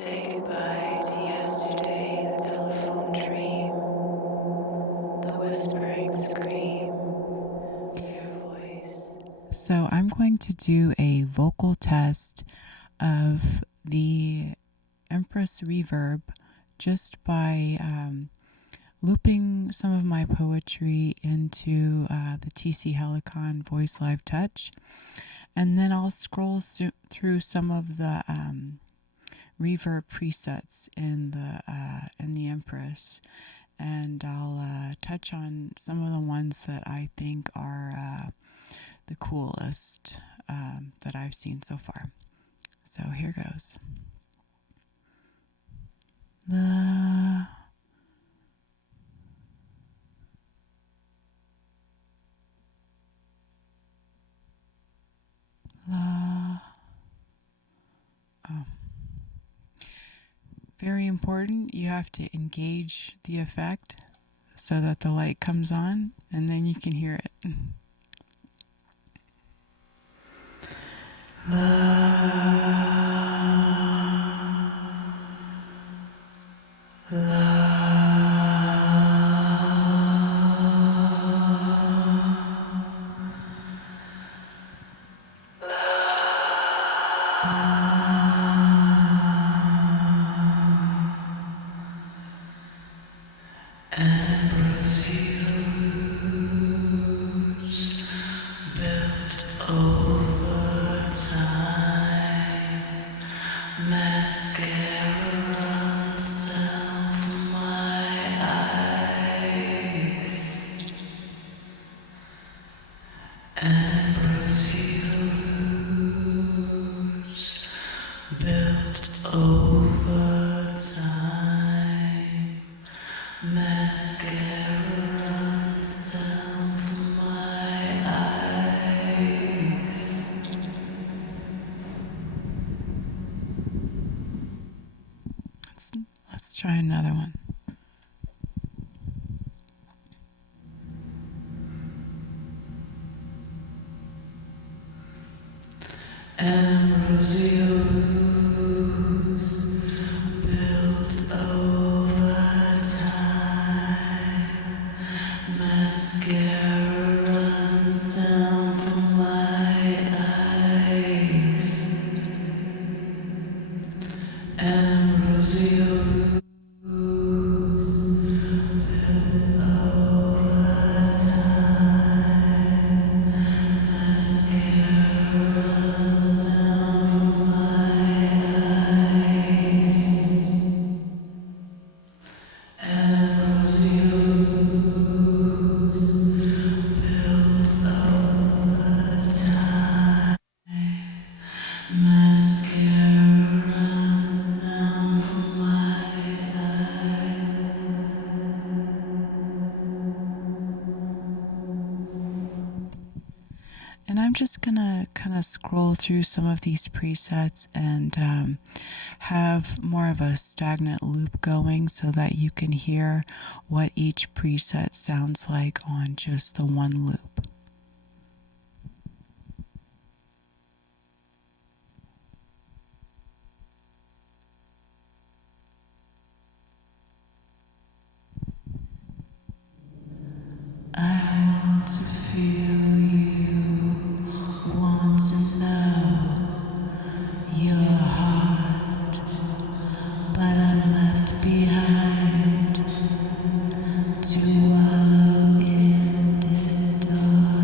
Say goodbye to yesterday, the telephone dream, the whispering scream, your voice. So I'm going to do a vocal test of the Empress Reverb just by looping some of my poetry into the TC Helicon Voicelive Touch, and then I'll scroll through some of the reverb presets in the Empress, and I'll touch on some of the ones that I think are the coolest that I've seen so far. So here goes. La. Oh. Very important, you have to engage the effect so that the light comes on, and then you can hear it. Empress views built over time. Mascara runs down my eyes. Empress views built over time. Mascara runs down my eyes. Let's try another one. Ambrosio blues built over time. Mascara runs down from my eyes. Ambrosio blues built over time. Mascara runs down from my eyes. Ambrosio blues built over time. Mascara runs down from my eyes. And I'm just gonna kind of scroll through some of these presets and have more of a stagnant loop going so that you can hear what each preset sounds like on just the one loop. I want to feel you, want to know your heart, but I'm left behind to wallow in distortion.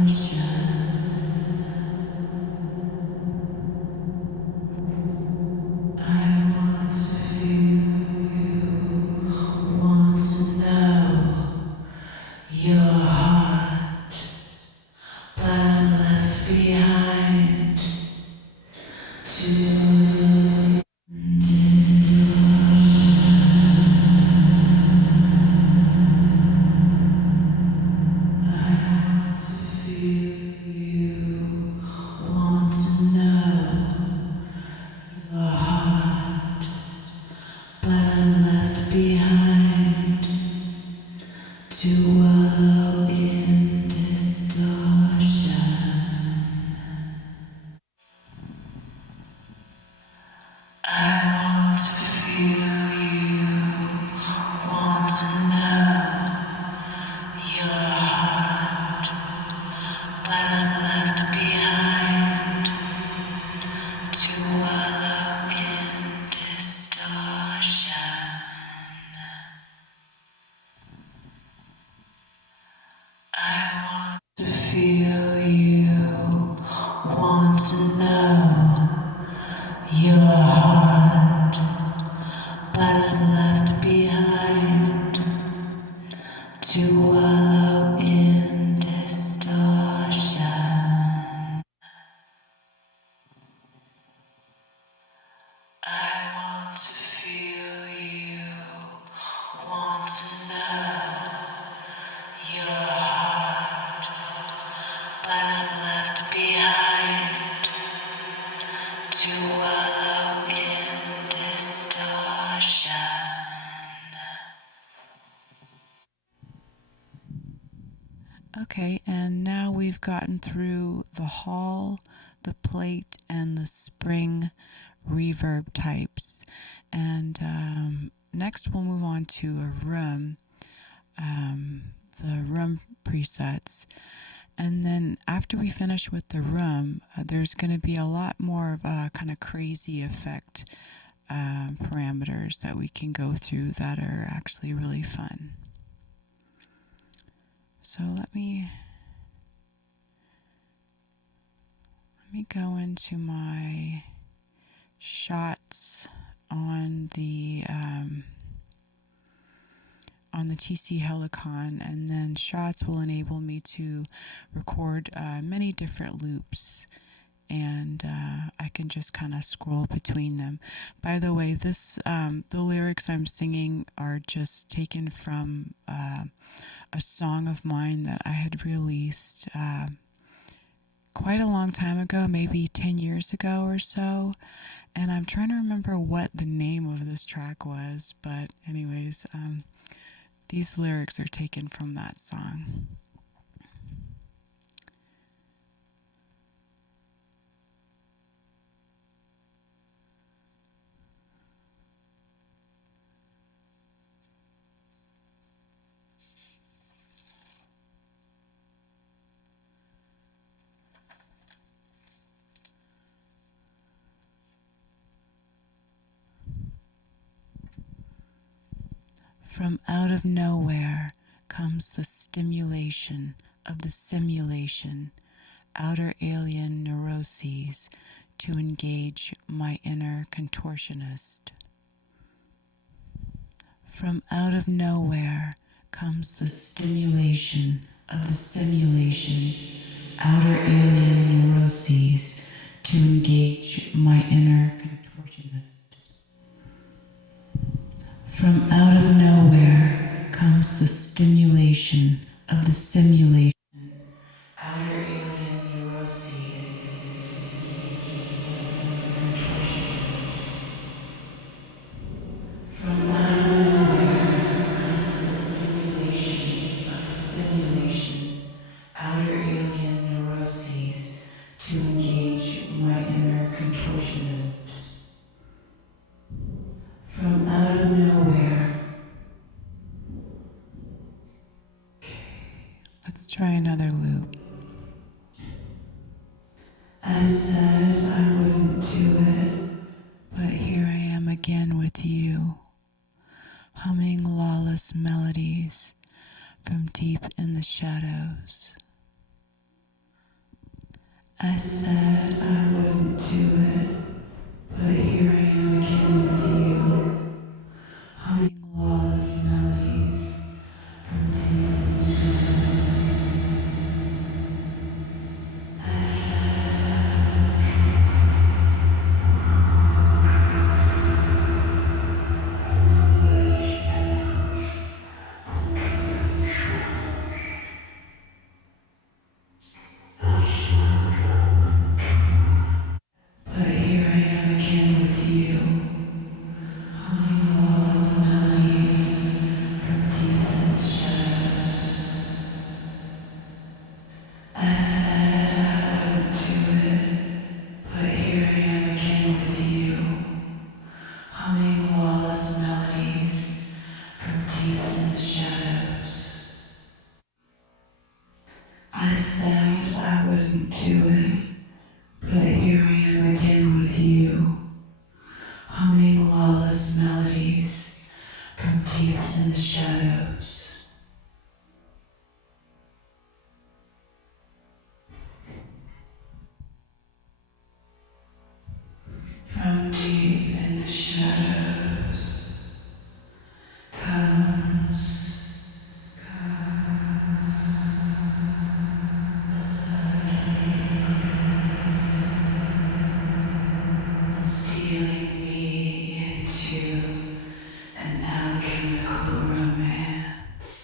Okay, and now we've gotten through the hall, the plate, and the spring reverb types. And next we'll move on to a room, the room presets. And then after we finish with the room, there's going to be a lot more of a kind of crazy effect parameters that we can go through that are actually really fun. So let me go into my shots on the TC Helicon, and then shots will enable me to record many different loops, and I can just kind of scroll between them. By the way, the lyrics I'm singing are just taken from a song of mine that I had released quite a long time ago, maybe 10 years ago or so, and I'm trying to remember what the name of this track was, but anyways, these lyrics are taken from that song. From out of nowhere comes the stimulation of the simulation, outer alien neuroses to engage my inner contortionist. From out of nowhere comes the stimulation of the simulation, outer alien neuroses to engage my inner contortionist. From out of nowhere comes the stimulation of the simulation, outer alien neuroses. From out of nowhere comes the stimulation of the simulation, outer alien neuroses to engage my inner contortionist. From out of nowhere. Let's try another loop. I said I wouldn't do it, but here I am again with you, humming lawless melodies from deep in the shadows. I said I wouldn't do it, but here I am again with you, humming lawless melodies from deep in the shadows. I But here I am again with you, humming lawless melodies from deep in the shadows. I said I wouldn't do it, but here I am again with you, humming lawless melodies from deep in the shadows. I said I wouldn't do it, but here I am again with you, humming lawless melodies from deep in the shadows. From deep in the shadows comes stealing me into an alchemical romance.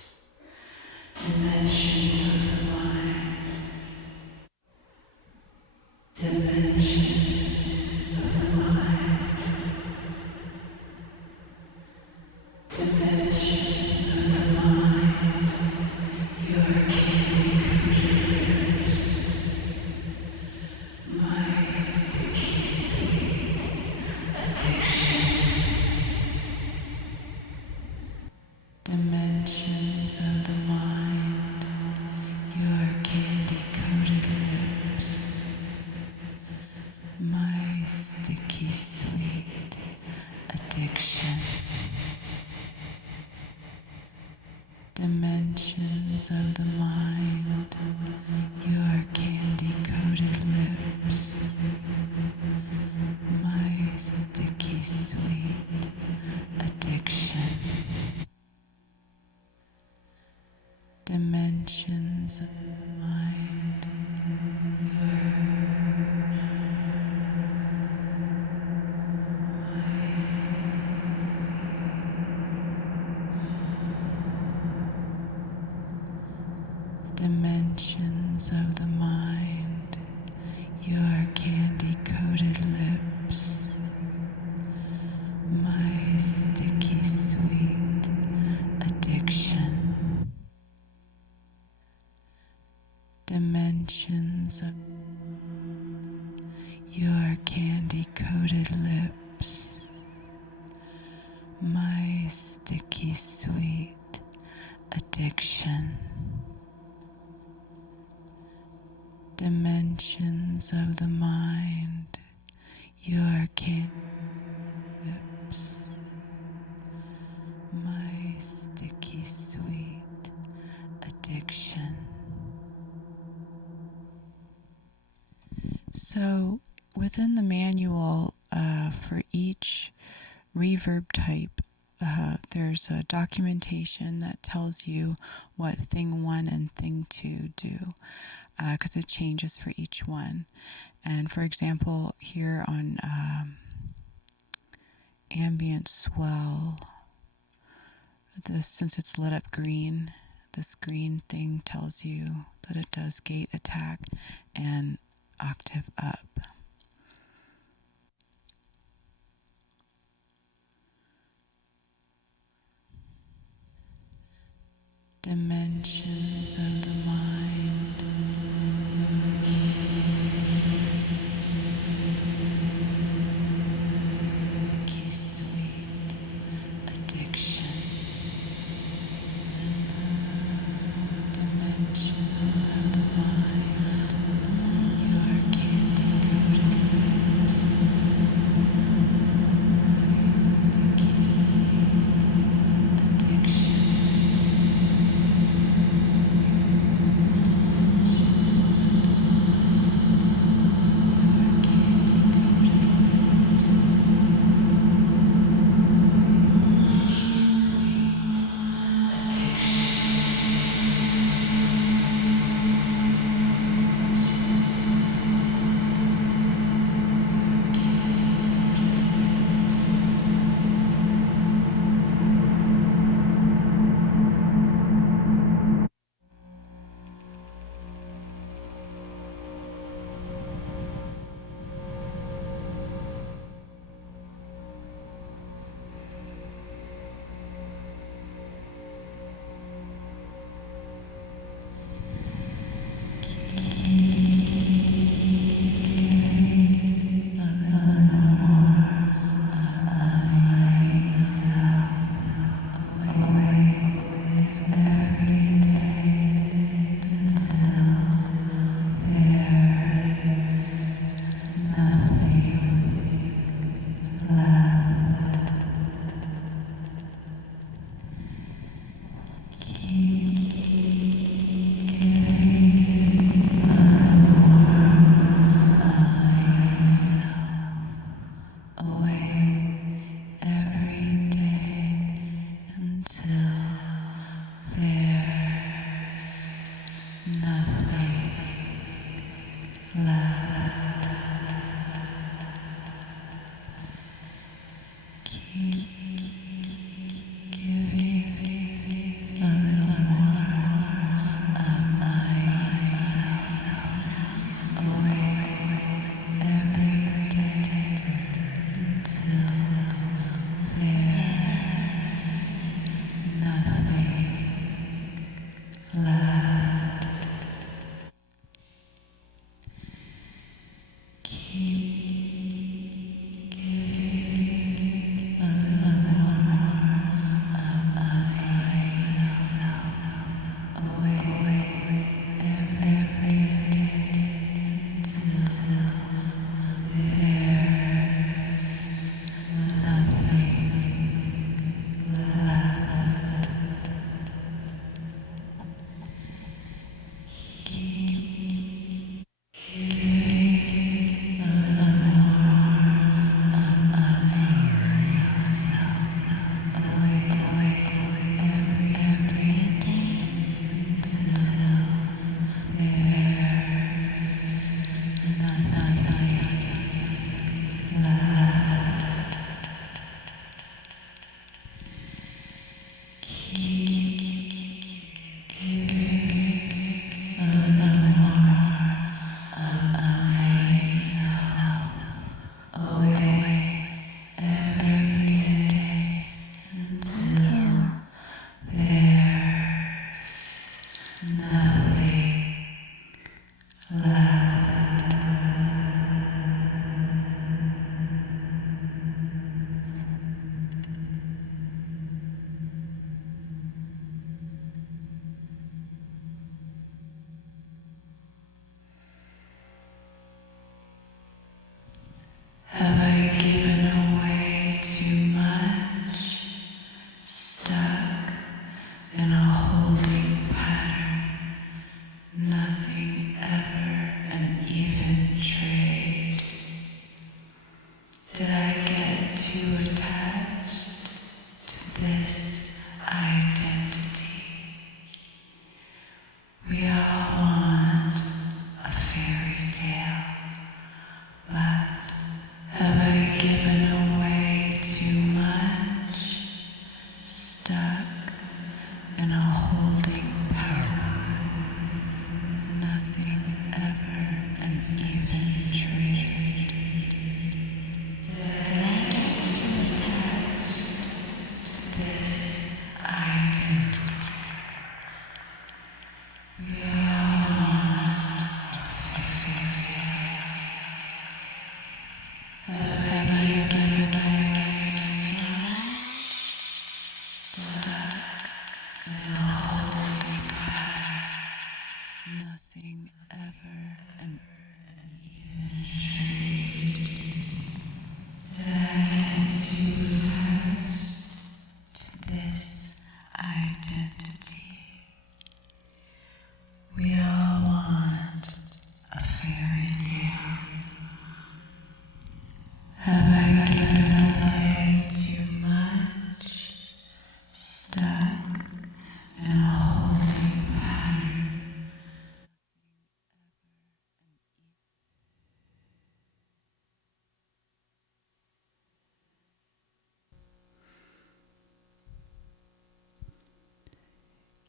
addiction. Dimensions of the mind, your candy-coated lips, my sticky sweet addiction. Dimensions of the mind, dimensions of the mind, your candy-coated lips, my sticky sweet addiction. Dimensions of your candy-coated lips, my sticky sweet addiction. Dimensions of the mind, your candy lips, my sticky sweet addiction. So within the manual for each reverb type, there's a documentation that tells you what thing 1 and thing 2 do, because it changes for each one. And for example, here on ambient swell, since it's lit up green, this green thing tells you that it does gate attack and octave up. Dimensions of the mind, sticky sweet addiction. Dimensions of the mind, your candy-coated lips, sticky sweet addiction. Keep giving a little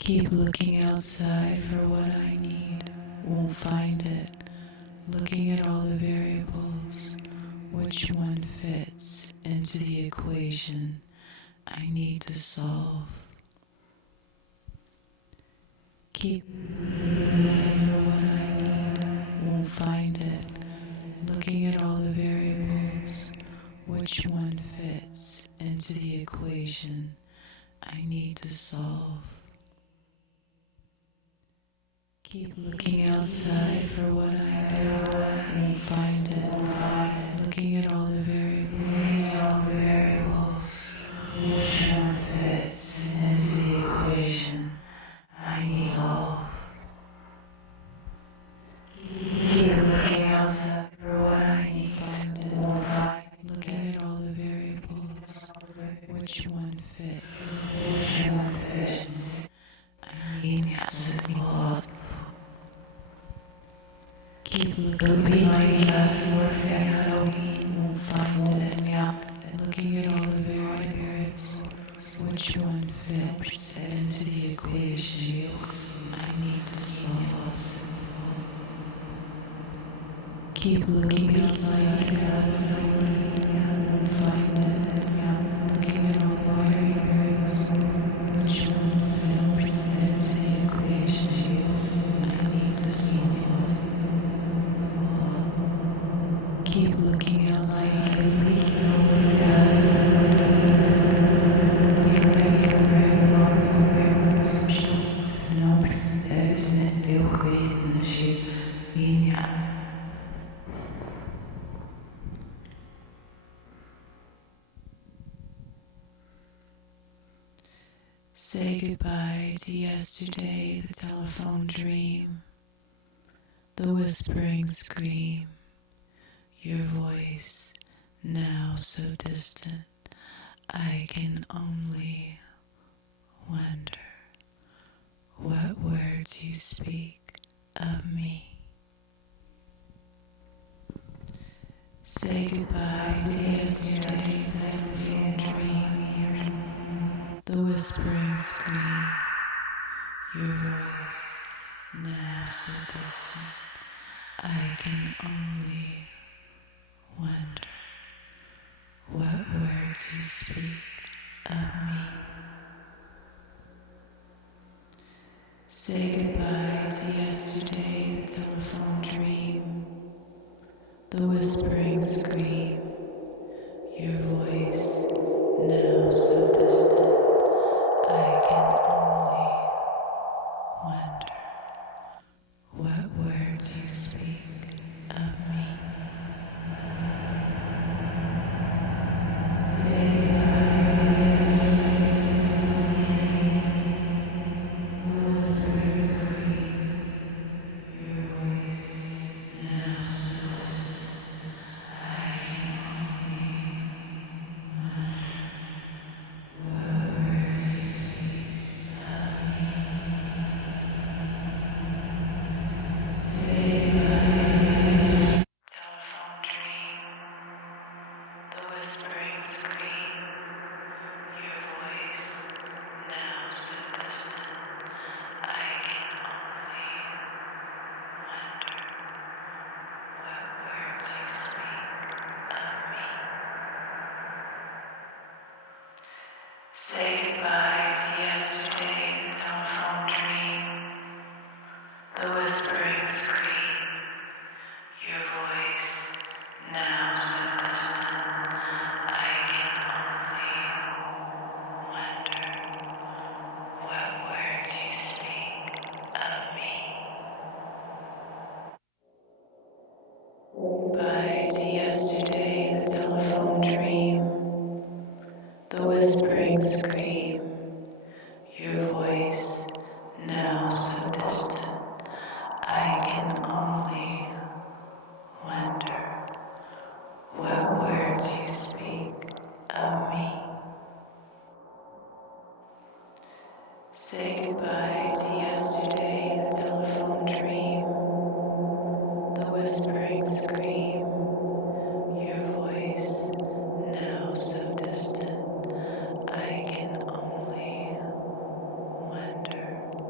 Keep looking outside for what I need, won't find it. Looking at all the variables, which one fits into the equation I need to solve. Keep looking for what I need, won't find it. Looking at all the variables, which one fits into the equation I need to solve. Keep looking outside for what I need, won't find it. Looking at all the variables, which one fits into the equation I need to solve. Keep looking outside for what I need, find it. Looking at all the variables, which one fits into the equation I need to solve. Keep looking won't find it. Looking at all the variables, which one fits into the equation I need to solve. Keep looking outside for what I need, won't find it. Looking at all the variables, which one fits into the equation I need to solve. Keep looking outside for Say goodbye to yesterday, the telephone dream, the whispering scream, your voice now so distant, I can only wonder what words you speak of me. Say goodbye to yesterday, the telephone dream, the whispering scream, your voice now so distant, I can only wonder what words you speak of me. Say goodbye to yesterday, the telephone dream, the whispering scream, your voice now so distant, I can only wonder what words you speak of me. Say goodbye to yesterday, the telephone dream, the whispering scream, your voice now so distant, I can only wonder what words you speak of me. Goodbye to yesterday, the telephone dream, the whispering scream, your voice now so distant, I can only wonder what words you speak of me. Say goodbye to yesterday, the telephone dream, the whispering scream, your voice now so distant, I can only wonder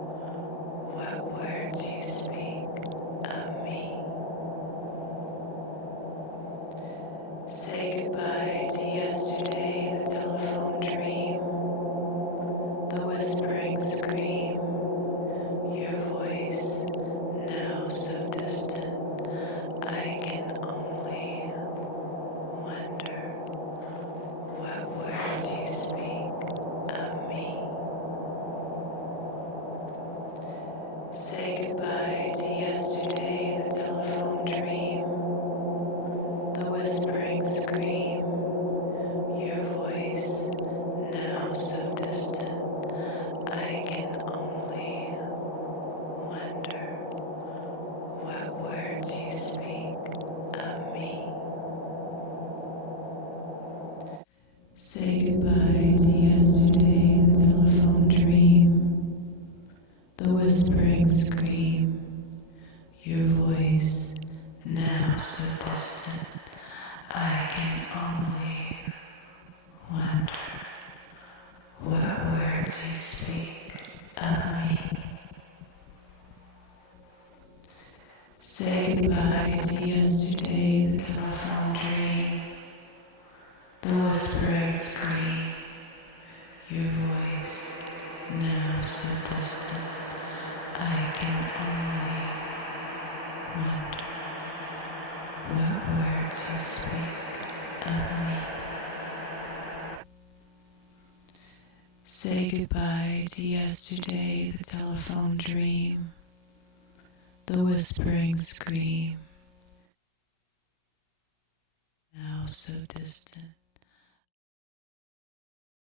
goodbye to yesterday, the telephone dream, the whispering scream, your voice now so distant, I can only wonder what words you speak of me. Say goodbye to yesterday, the telephone dream, the whispering scream, your voice now so distant, I can only wonder what words you speak of me. Say goodbye to yesterday, the telephone dream, the whispering scream, now so distant.